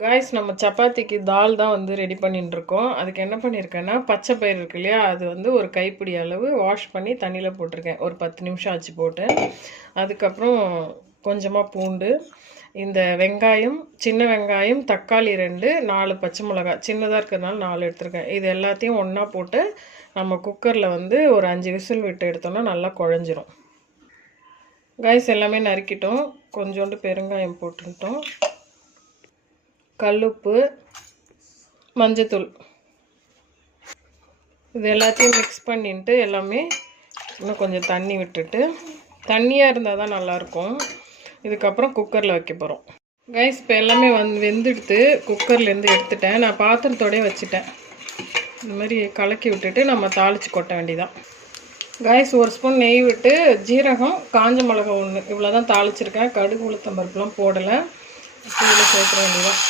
Guys நம்ம சப்பாத்திக்கு தால் தான் வந்து ரெடி பண்ணிட்டு இருக்கோம். அதுக்கு என்ன பண்ணியிருக்கேன்னா பச்சை பயிர் இருக்கு இல்லையா, அது வந்து ஒரு கைப்பிடி அளவு வாஷ் பண்ணி தண்ணியில் போட்டிருக்கேன். ஒரு 10 நிமிஷம் ஆச்சு போட்டு. அதுக்கப்புறம் கொஞ்சமாக பூண்டு, இந்த வெங்காயம், சின்ன வெங்காயம், தக்காளி 2, 4 பச்சை மிளகாய் சின்னதாக இருக்கிறதுனால 4 எடுத்துருக்கேன். இது எல்லாத்தையும் ஒன்றா போட்டு நம்ம குக்கரில் வந்து ஒரு 5 விசில் விட்டு எடுத்தோம்னா நல்லா குழஞ்சிரும். காய்ஸ் எல்லாமே நறுக்கிட்டோம். கொஞ்சோண்டு பெருங்காயம் போட்டுக்கிட்டோம், கல்லுப்பு, மஞ்சத்தூள், இது எல்லாத்தையும் மிக்ஸ் பண்ணிட்டு எல்லாமே இன்னும் கொஞ்சம் தண்ணி விட்டுட்டு, தண்ணியாக இருந்தால் தான் நல்லாயிருக்கும். இதுக்கப்புறம் குக்கரில் வைக்க போகிறோம். கைஸ் இப்போ எல்லாமே வெந்துடுத்து குக்கர்லேருந்து எடுத்துட்டேன். நான் பாத்திரத்தோடய வச்சுட்டேன். இந்த மாதிரி கலக்கி விட்டுட்டு நம்ம தாளித்து கொட்ட வேண்டியதான். கைஸ் ஒரு ஸ்பூன் நெய் விட்டு ஜீரகம், காஞ்ச மிளகா 1 இவ்வளோ தான் தாளிச்சிருக்கேன். கடுகு, உளுத்தம் பருப்புலாம் போடலை. இதில் சேர்க்க வேண்டியதான்.